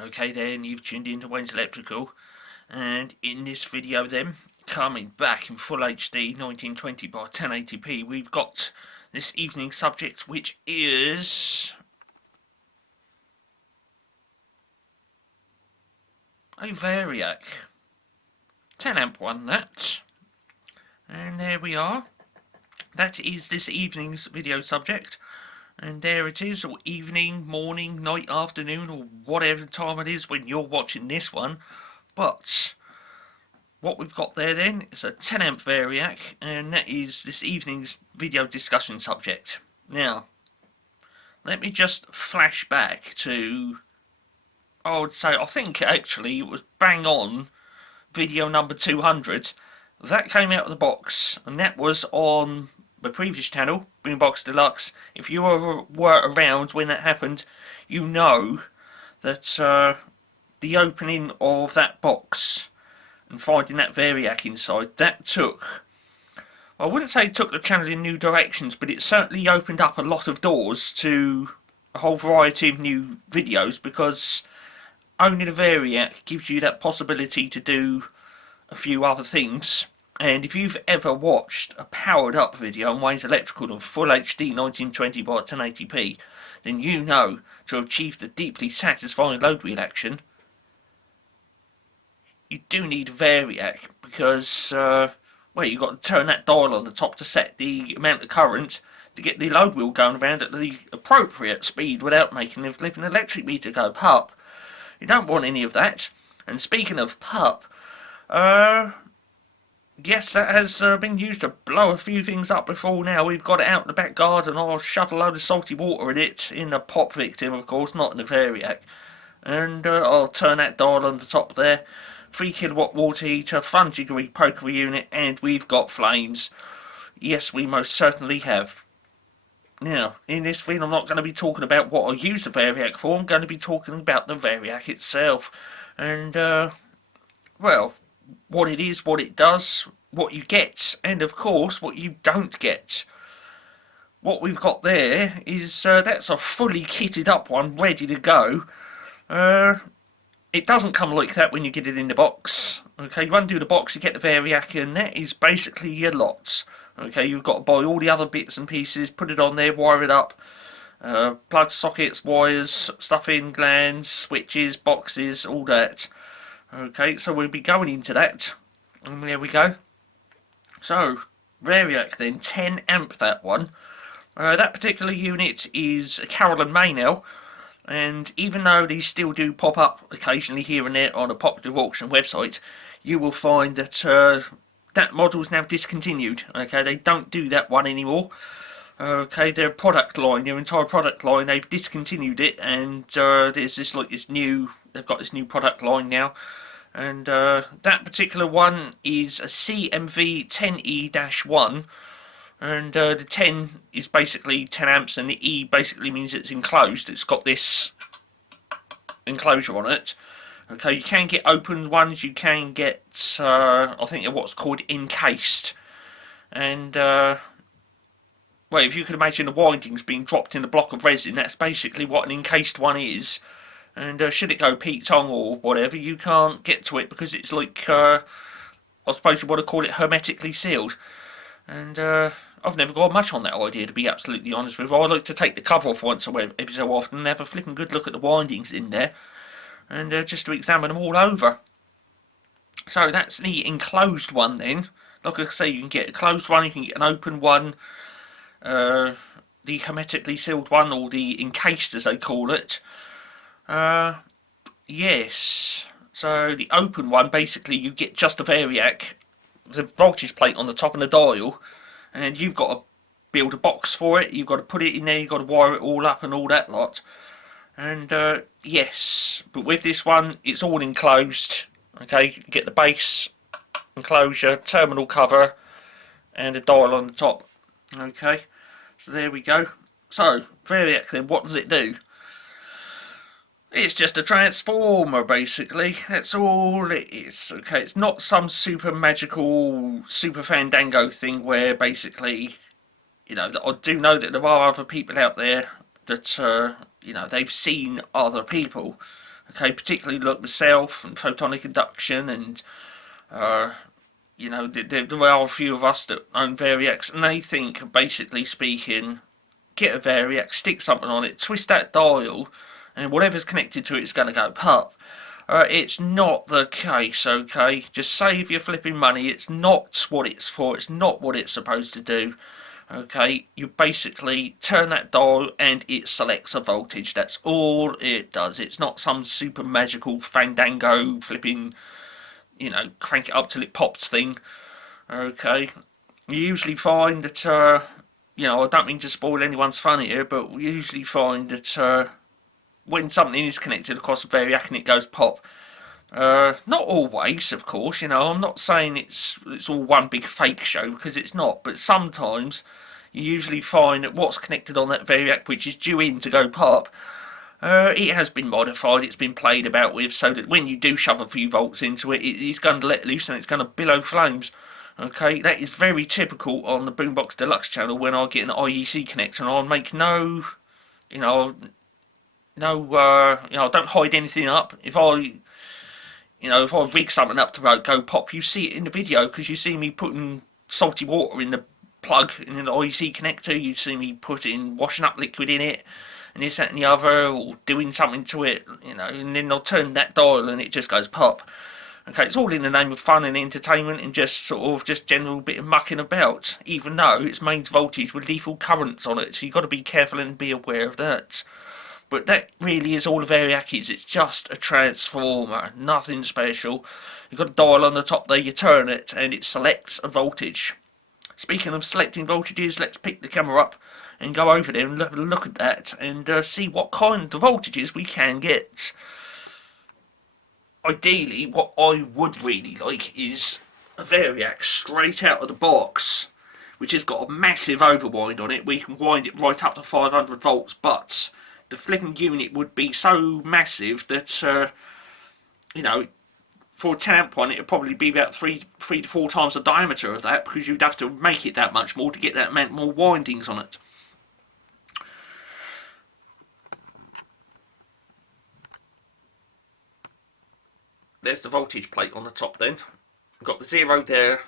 Okay then, you've tuned into Wayne's Electrical, and in this video then, coming back in full HD 1920 by 1080p, we've got this evening's subject, which is a Variac 10 amp one, that. And there we are. That is this evening's video subject. And there it is, or evening, morning, night, afternoon, or whatever time it is when you're watching this one. But what we've got there then is a 10 amp Variac, and that is this evening's video discussion subject. Now, let me just flash back to, I would say, I think actually it was bang on video number 200. That came out of the box, and that was on the previous channel, Boombox Deluxe. If you were around when that happened, you know that the opening of that box and finding that Variac inside, that took, I wouldn't say it took the channel in new directions, but it certainly opened up a lot of doors to a whole variety of new videos, because owning a Variac gives you that possibility to do a few other things. And if you've ever watched a powered up video on Wayne's Electrical in full HD 1920 by 1080p, then you know to achieve the deeply satisfying load wheel action, you do need a Variac, because well, you've got to turn that dial on the top to set the amount of current to get the load wheel going around at the appropriate speed without making the flipping electric meter go pup. You don't want any of that. And speaking of pup, yes, that has been used to blow a few things up before now. We've got it out in the back garden. I'll shove a load of salty water in it, in the pop victim, of course, not in the Variac. And I'll turn that dial on the top there. 3 kilowatt water heater, fun jiggery pokery unit, and we've got flames. Yes, we most certainly have. Now, in this video, I'm not going to be talking about what I use the Variac for. I'm going to be talking about the Variac itself. And, well, what it is, what it does, what you get, and of course, what you don't get. What we've got there is, that's a fully kitted up one, ready to go. It doesn't come like that when you get it in the box. Okay, you undo the box, you get the Variac, and that is basically your lots. Okay, you've got to buy all the other bits and pieces, put it on there, wire it up, plug sockets, wires, stuff in, glands, switches, boxes, all that. Okay, so we'll be going into that, and there we go. So, Variac then, 10 amp that one. That particular unit is a Carolyn Maynell. And even though these still do pop up occasionally here and there on a popular auction website, you will find that that model is now discontinued. Okay, they don't do that one anymore. Okay, their product line, their entire product line, they've discontinued it, and there's this new. They've got this new product line now, and that particular one is a CMV 10E-1. And the 10 is basically 10 amps, and the E basically means it's enclosed. It's got this enclosure on it. Okay, you can get open ones, you can get, I think they're what's called encased. And, well, if you could imagine the windings being dropped in a block of resin, that's basically what an encased one is. And should it go Pete Tong or whatever, you can't get to it because it's like, I suppose you want to call it hermetically sealed. And I've never got much on that idea, to be absolutely honest with you. I like to take the cover off once every so often and have a flipping good look at the windings in there, and just to examine them all over. So that's the enclosed one then. Like I say, you can get a closed one, you can get an open one, the hermetically sealed one, or the encased as they call it. Yes. So the open one, basically you get just a Variac, the voltage plate on the top and the dial, and you've got to build a box for it, you've got to put it in there, you've got to wire it all up and all that lot. And yes, but with this one it's all enclosed. Okay, you get the base, enclosure, terminal cover, and a dial on the top. Okay, so there we go. So, Variac then, what does it do? It's just a transformer, basically. That's all it is. Okay, it's not some super magical, super fandango thing where basically, you know, I do know that there are other people out there that, you know, they've seen other people. Okay, particularly like myself and photonic induction, and you know, there are a few of us that own Variacs, and they think, basically speaking, get a Variac, stick something on it, twist that dial, and whatever's connected to it is going to go pop. It's not the case, okay? Just save your flipping money. It's not what it's for. It's not what it's supposed to do. Okay, you basically turn that dial and it selects a voltage. That's all it does. It's not some super magical fandango flipping, you know, crank it up till it pops thing. Okay, you usually find that, you know, I don't mean to spoil anyone's fun here, but we usually find that when something is connected across a Variac and it goes pop, not always, of course, you know, I'm not saying it's all one big fake show, because it's not, but sometimes you usually find that what's connected on that Variac, which is due in to go pop, it has been modified, it's been played about with, so that when you do shove a few volts into it, it's going to let loose and it's going to billow flames. Okay, that is very typical on the Boombox Deluxe channel when I get an IEC connector, and I'll make no, you know, I don't hide anything up. If I rig something up to go pop, you see it in the video, because you see me putting salty water in the plug and in the IEC connector. You see me putting washing up liquid in it, and this, that, and the other, or doing something to it, you know, and then I'll turn that dial and it just goes pop. Okay, it's all in the name of fun and entertainment and just sort of just general bit of mucking about, even though it's mains voltage with lethal currents on it, so you've got to be careful and be aware of that. But that really is all a Variac is. It's just a transformer, nothing special. You've got a dial on the top there, you turn it and it selects a voltage. Speaking of selecting voltages, let's pick the camera up and go over there and have a look at that and see what kind of voltages we can get. Ideally, what I would really like is a Variac straight out of the box, which has got a massive overwind on it. We can wind it right up to 500 volts, but the flipping unit would be so massive that, you know, for a 10 amp one, it would probably be about three to four times the diameter of that, because you'd have to make it that much more to get that amount more windings on it. There's the voltage plate on the top then. We've got the 0 there.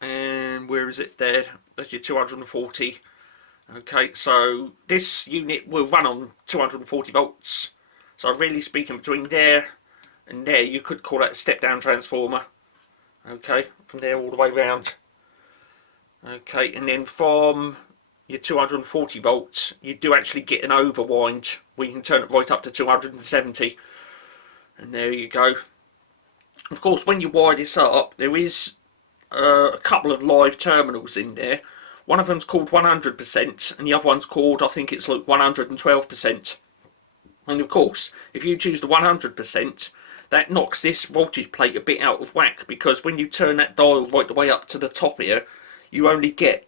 And where is it there? That's your 240. Okay, so this unit will run on 240 volts. So really speaking, between there and there, you could call that a step down transformer. Okay, from there all the way round. Okay, and then from your 240 volts, you do actually get an overwind where you can turn it right up to 270. And there you go. Of course, when you wire this up, there is a couple of live terminals in there. One of them's called 100%, and the other one's called, I think it's like 112%. And of course, if you choose the 100%, that knocks this voltage plate a bit out of whack, because when you turn that dial right the way up to the top here, you only get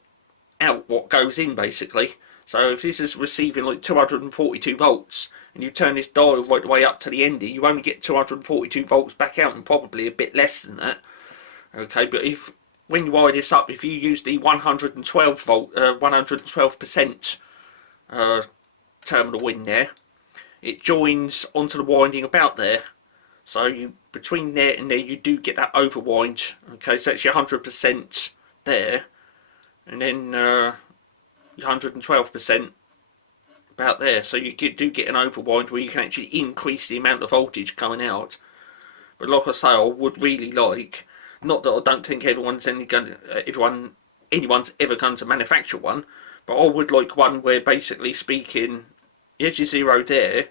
out what goes in, basically. So if this is receiving like 242 volts, and you turn this dial right the way up to the end here, you only get 242 volts back out, and probably a bit less than that. Okay, but if when you wire this up, if you use the 112 volt, 112% terminal in there, it joins onto the winding about there. So you between there and there, you do get that overwind. Okay, so that's your 100% there, and then your 112% about there. So you do get an overwind where you can actually increase the amount of voltage coming out. But like I say, I would really like, not that I don't think anyone's ever going to manufacture one, but I would like one where, basically speaking, here's your 0 there,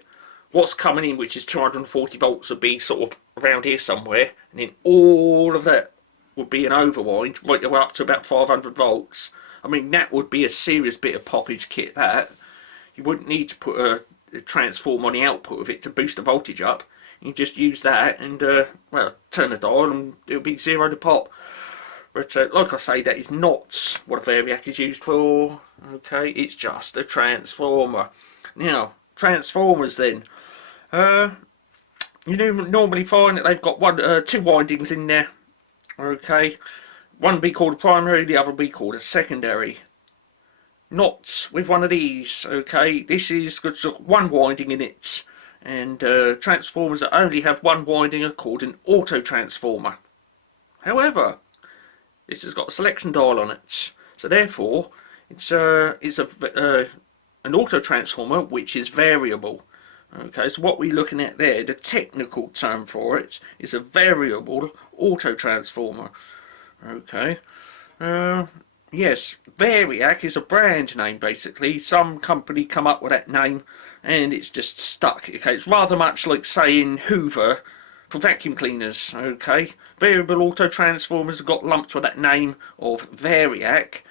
what's coming in, which is 240 volts, would be sort of around here somewhere, and then all of that would be an overwind right the way up to about 500 volts. I mean, that would be a serious bit of poppage kit, that. You wouldn't need to put a transformer on the output of it to boost the voltage up. You just use that and, well, turn the dial and it'll be 0 to pop. But like I say, that is not what a Variac is used for. Okay, it's just a transformer. Now, transformers then. You normally find that they've got two windings in there. Okay, one will be called a primary, the other will be called a secondary. Not with one of these. Okay, this is got one winding in it, and transformers that only have one winding are called an auto transformer. However, this has got a selection dial on it, so therefore it's an auto transformer which is variable. Okay, so what we're looking at there, the technical term for it is a variable auto transformer. Okay, yes, Variac is a brand name basically. Some company come up with that name and it's just stuck. Okay, it's rather much like saying Hoover for vacuum cleaners. Okay, variable auto transformers have got lumped with that name of Variac,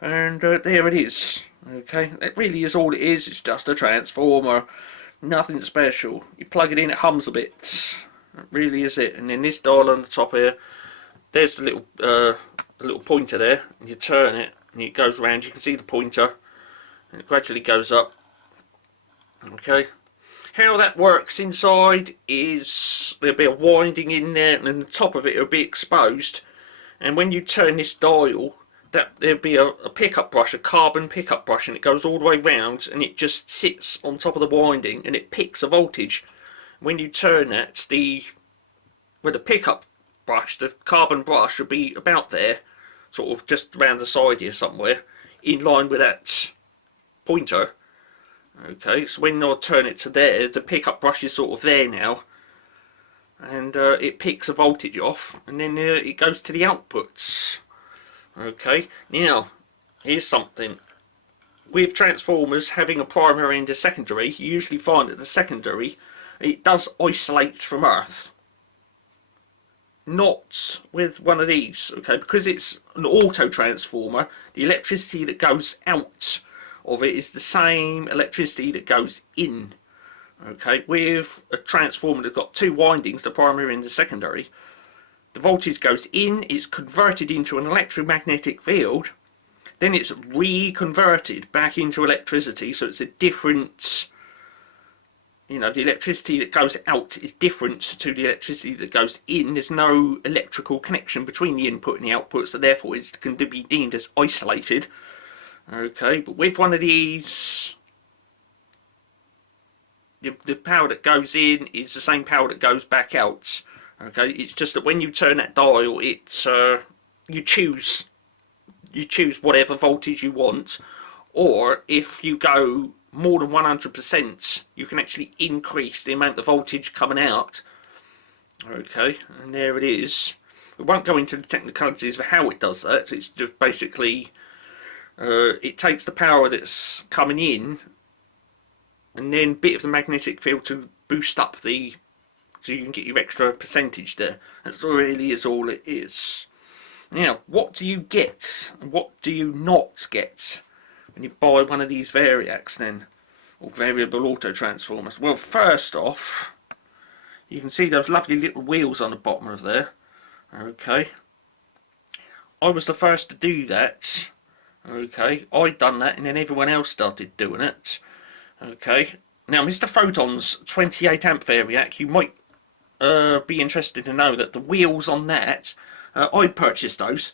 and there it is. Okay, that really is all it is. It's just a transformer. Nothing special. You plug it in, it hums a bit. That really is it. And then this dial on the top here, there's the little pointer there, and you turn it and it goes round. You can see the pointer and it gradually goes up. Okay, how that works inside is there'll be a winding in there, and the top of it will be exposed, and when you turn this dial, there'll be a pickup brush, a carbon pickup brush, and it goes all the way round and it just sits on top of the winding and it picks a voltage. When you turn that, where the pickup brush, the carbon brush, will be about there, sort of just around the side here somewhere, in line with that pointer. Okay, so when I turn it to there, the pickup brush is sort of there now, and it picks a voltage off, and then it goes to the outputs. Okay, now here's something. With transformers having a primary and a secondary, you usually find that the secondary, it does isolate from Earth. Not with one of these, okay, because it's an auto transformer, the electricity that goes out of it is the same electricity that goes in. Okay, with a transformer that's got two windings, the primary and the secondary, the voltage goes in, it's converted into an electromagnetic field, then it's reconverted back into electricity, so it's a different, you know, the electricity that goes out is different to the electricity that goes in. There's no electrical connection between the input and the output, so therefore it can be deemed as isolated. Okay, but with one of these, the power that goes in is the same power that goes back out. Okay, it's just that when you turn that dial, it's you choose whatever voltage you want, or if you go more than 100%, you can actually increase the amount of voltage coming out. Okay, and there it is. We won't go into the technicalities of how it does that. It's just basically it takes the power that's coming in, and then a bit of the magnetic field to boost up so you can get your extra percentage there. That's really is all it is. Now, what do you get and what do you not get when you buy one of these Variacs then, or variable auto transformers? Well, first off, you can see those lovely little wheels on the bottom of there. Okay, I was the first to do that. Okay, I'd done that and then everyone else started doing it. Okay, now Mr. Photon's 28 amp Variac, you might be interested to know that the wheels on that, I purchased those.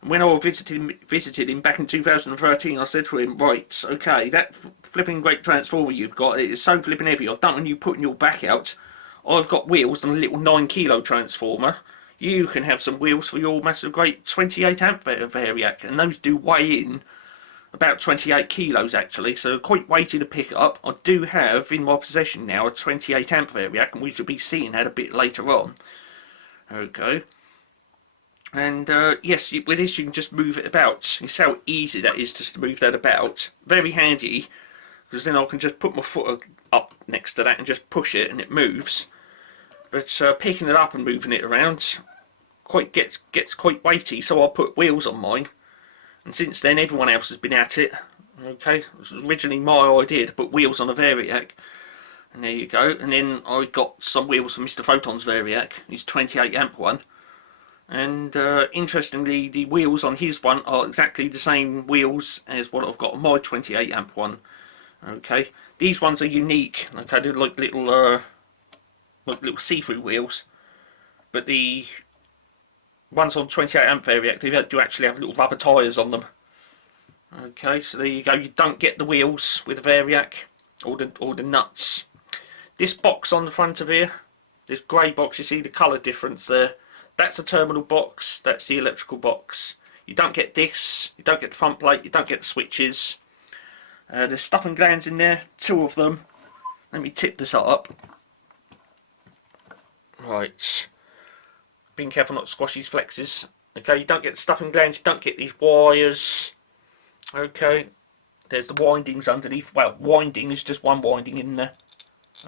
And when I visited him back in 2013, I said to him, right, okay, that flipping great transformer you've got, it is so flipping heavy, I don't want you putting your back out. I've got wheels on a little 9 kilo transformer. You can have some wheels for your massive great 28 amp Variac, and those do weigh in about 28 kilos actually, so quite weighty to pick up. I do have in my possession now a 28 amp Variac, and we shall be seeing that a bit later on. Okay, and yes, with this you can just move it about. You see how easy that is just to move that about. Very handy, because then I can just put my foot up next to that and just push it and it moves. But picking it up and moving it around gets quite weighty, so I'll put wheels on mine. And since then everyone else has been at it. Okay, it was originally my idea to put wheels on a Variac, and there you go. And then I got some wheels from Mr. Photon's Variac, his 28 amp one, and interestingly the wheels on his one are exactly the same wheels as what I've got on my 28 amp one. Okay, these ones are unique. Okay, they're like little see-through wheels, but the ones on 28 amp Variac, they do actually have little rubber tyres on them. Okay, so there you go. You don't get the wheels with the Variac, or the nuts. This box on the front of here, this grey box, you see the colour difference there. That's a terminal box, that's the electrical box. You don't get this, you don't get the front plate, you don't get the switches. There's stuffing glands in there, 2 of them. Let me tip this up. Right. Being careful not to squash these flexes. Okay, you don't get the stuffing glands, you don't get these wires. Okay. There's the windings underneath. Well, winding is just one winding in there.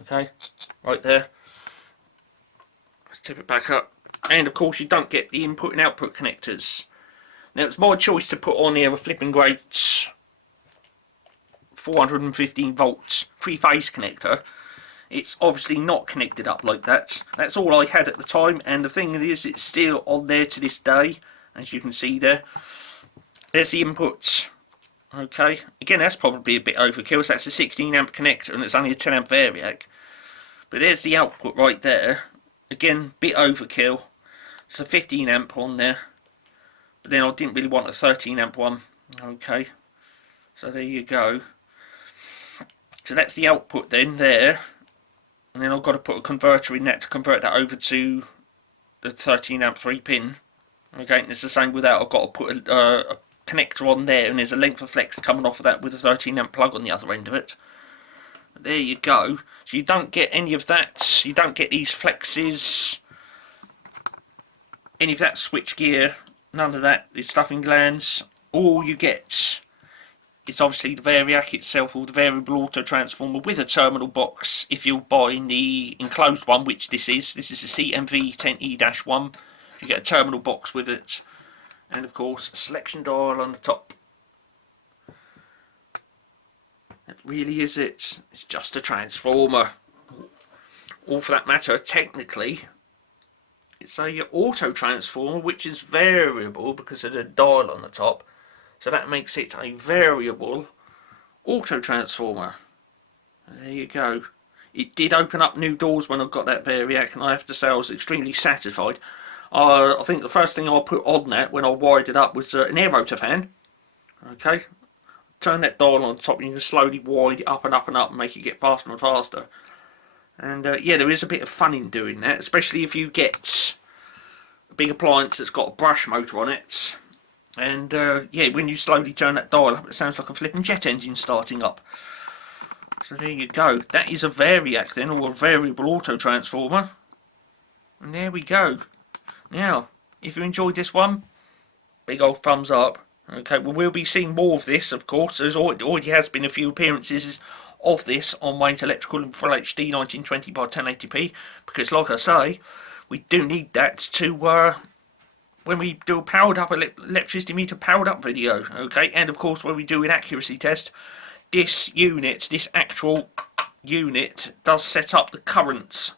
Okay, right there. Let's tip it back up. And of course you don't get the input and output connectors. Now it's my choice to put on here a flipping great 415 volts 3-phase connector. It's obviously not connected up like that. That's all I had at the time, and the thing is, it's still on there to this day, as you can see there. There's the inputs. Okay, again that's probably a bit overkill, so that's a 16 amp connector and it's only a 10 amp Variac. But there's the output right there. Again, bit overkill. It's a 15 amp on there. But then I didn't really want a 13 amp one. Okay, so there you go. So that's the output then there. And then I've got to put a converter in that to convert that over to the 13 amp 3 pin. Okay, and it's the same with that. I've got to put a connector on there, and there's a length of flex coming off of that with a 13 amp plug on the other end of it. There you go. So you don't get any of that. You don't get these flexes, any of that switch gear, none of that. These stuffing glands. All you get is obviously the Variac itself, or the variable auto transformer with a terminal box. If you're buying the enclosed one, which this is a CMV10E-1, you get a terminal box with it. And of course, a selection dial on the top. That really is it. It's just a transformer. Or for that matter, technically, it's a auto transformer, which is variable because of the dial on the top. So that makes it a variable auto transformer. There you go. It did open up new doors when I got that Variac, and I have to say I was extremely satisfied. I think the first thing I put on that when I wired it up was an air rotor fan. Okay, turn that dial on top and you can slowly wind it up and up and up and make it get faster and faster. And yeah, there is a bit of fun in doing that, especially if you get a big appliance that's got a brush motor on it. And yeah, when you slowly turn that dial up, it sounds like a flipping jet engine starting up. So there you go. That is a Variac then, or a variable auto transformer. And there we go. Now, if you enjoyed this one, big old thumbs up. Okay, well, we'll be seeing more of this, of course. There's already has been a few appearances of this on Wayne's Electrical in Full HD 1920 by 1080p, because, like I say, we do need that to when we do a powered up electricity meter powered up video. Okay, and of course when we do an accuracy test, this actual unit does set up the currents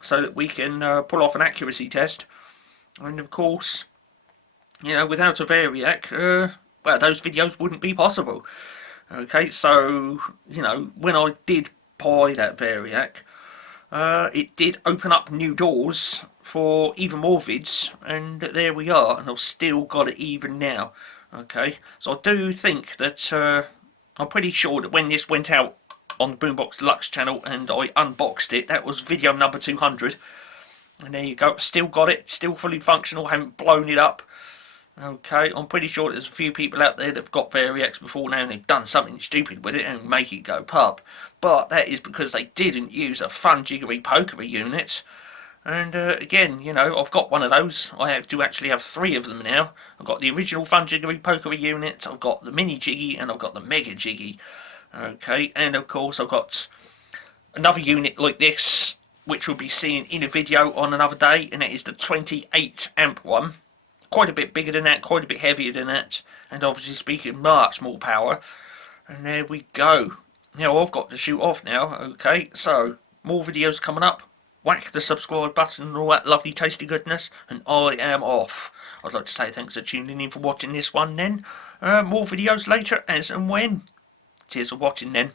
so that we can pull off an accuracy test. And of course, you know, without a Variac, well, those videos wouldn't be possible. Okay, so, you know, when I did buy that Variac, it did open up new doors for even more vids, and there we are, and I've still got it even now. Okay, so I do think that, I'm pretty sure that when this went out on the Boombox Deluxe channel and I unboxed it, that was video number 200. And there you go, still got it, still fully functional, haven't blown it up. Okay, I'm pretty sure there's a few people out there that have got Variacs before now and they've done something stupid with it and make it go pub. But that is because they didn't use a fun jiggery pokery unit. And again, you know, I've got one of those. I do actually have 3 of them now. I've got the original fun jiggery pokery unit, I've got the mini jiggy, and I've got the mega jiggy. Okay, and of course I've got another unit like this, which we'll be seeing in a video on another day, and that is the 28 amp one. Quite a bit bigger than that, quite a bit heavier than that, and obviously speaking much more power. And there we go. Now I've got to shoot off now. Okay, so more videos coming up. Whack the subscribe button and all that lovely tasty goodness, and I am off. I'd like to say thanks for tuning in for watching this one then. More videos later as and when. Cheers for watching then.